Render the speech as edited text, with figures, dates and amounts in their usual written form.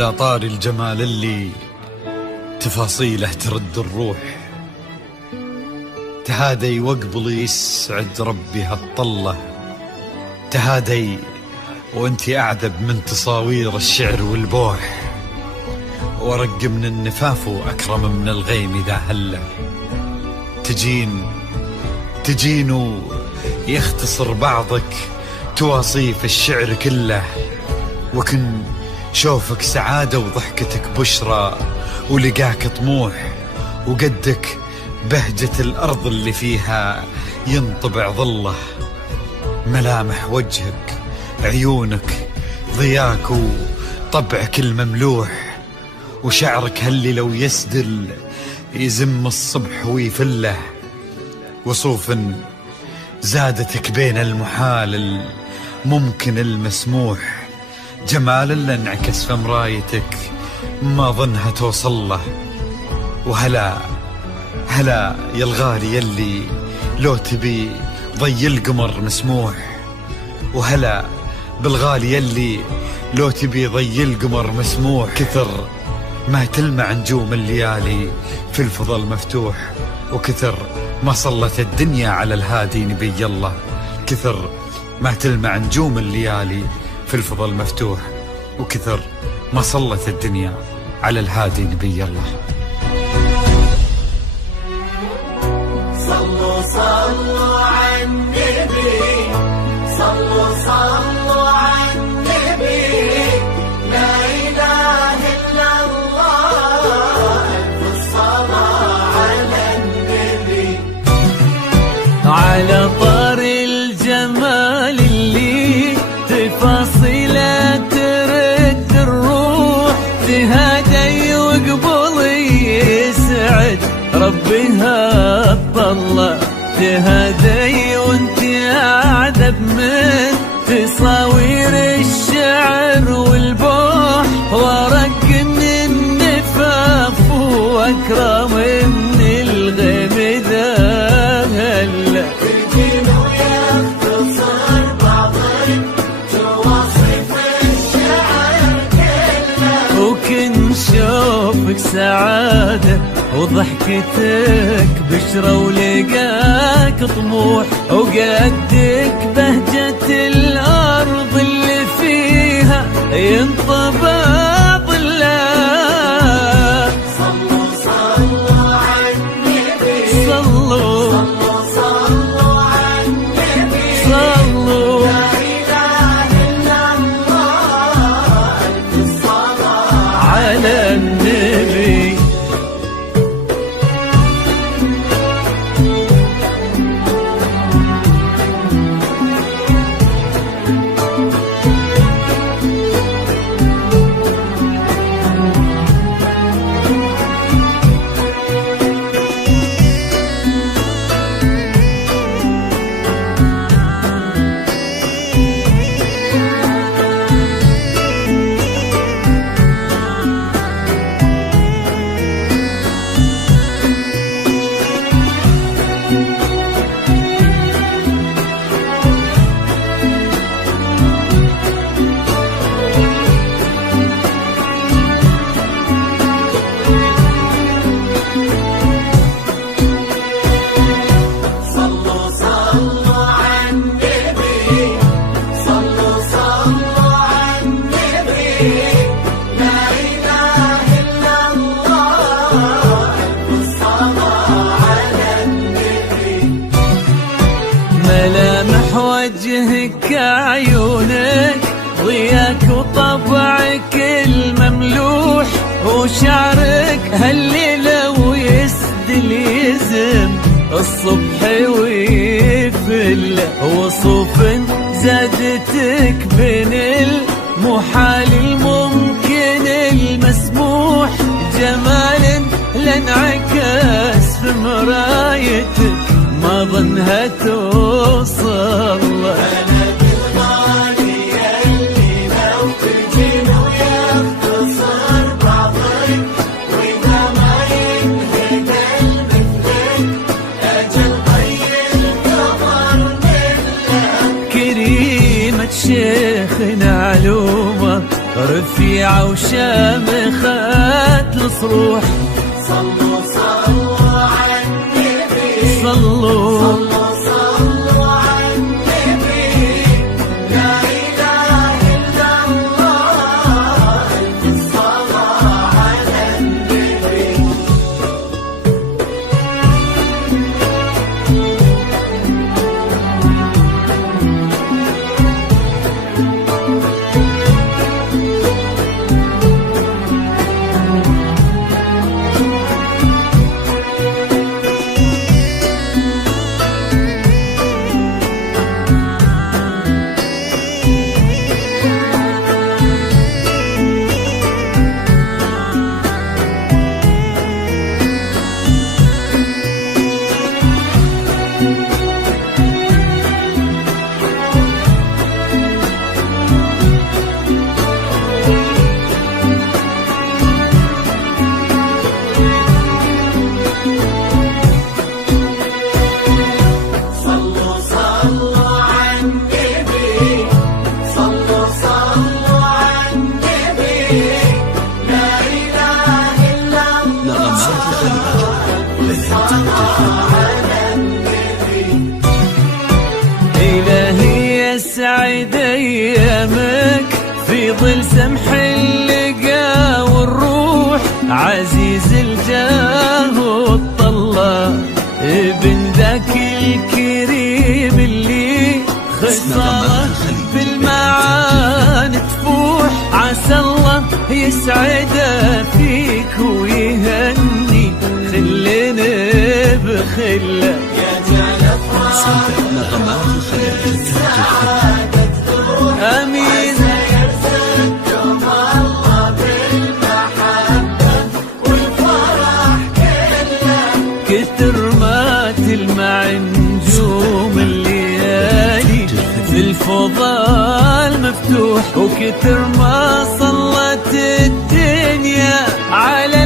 على طار الجمال اللي تفاصيله ترد الروح، تهادي وقبلي يسعد ربي هالطلة، تهادي وانتي أعذب من تصاوير الشعر والبوح، ورق من النفاف وأكرم من الغيم إذا هله، تجين يختصر بعضك تواصيف الشعر كله، وكن شوفك سعادة وضحكتك بشرى ولقاك طموح، وقدك بهجة الأرض اللي فيها ينطبع ظله، ملامح وجهك عيونك ضياك وطبعك المملوح، وشعرك هاللي لو يسدل يزم الصبح ويفله، وصوف زادتك بين المحال الممكن المسموح، جمال اللي انعكس في مرايتك ما ظنها توصل له، وهلا يا الغالي يلي لو تبي ضي القمر مسموح، وهلا بالغالي يلي لو تبي ضي القمر مسموح، كثر ما تلمع نجوم الليالي في الفضل مفتوح، وكثر ما صلت الدنيا على الهادي نبي الله، كثر ما تلمع نجوم الليالي في الفضل مفتوح، وكثر ما صلت الدنيا على الهادي نبي الله. صلوا صلوا على النبي، صلوا على النبي، لا إله إلا الله، ألف الصلاة على النبي. على طار الجمال اللي تفاصيله ترد الروح، تهادي وقبلي يسعد ربي هالطلة، تهادي وانت أعذب من تصاوير الشعر والبوح، ورق من النفاف وأكرم من الغيم ذا هلا، تجين ويختصر بعضك تواصف الشعر كله، وكن شوفك سعادة وضحكتك بشرى ولقاك طموح، وقدك بهجة الأرض اللي فيها ينطبع ظله. صلوا على النبي، صلوا صلوا على النبي، صلوا لا إله إلا الله، ألف الصلاة على النبي. ملامح وجهك عيونك ضياك وطبعك المملوح، وشعرك هالليلة ويسدل يزم الصبح ويفل، وصوف زادتك بين المحال الممكن المسموح، جمال لانعكس في مرايتك ما ظنها توصل. بلد الغالي يلي لو تجين ويختصر بعضك، وإذا ما ينهدى مثلك أجل ضي القمر مثلك، كريمة شيخنا علومة رفيعة وشامخة الصروح. صلوا صلوا على النبي، صلوا صلوا صلوا على النبي، لا إله إلا الله، الصلاة على النبي. صلوا صلوا على النبي، صلوا صلوا على النبي، لا إله إلا الله، الصلاة على النبي. إلهي يسعد أيامك في ظل سمح اللقا والروح. عزيز الجاه والطلة ابن ذاك الكريم اللي خساره بالمعاني تفوح. عسى الله يسعده فيك ويهني خلنا بخله. يا جعل أفراح السعادة تروح، آمين. يرزقكم الله بالمحبة والفرح كله. كتر ما تلمع نجوم الليالي في الفضاء المفتوح، وكتر ما صلت الدنيا على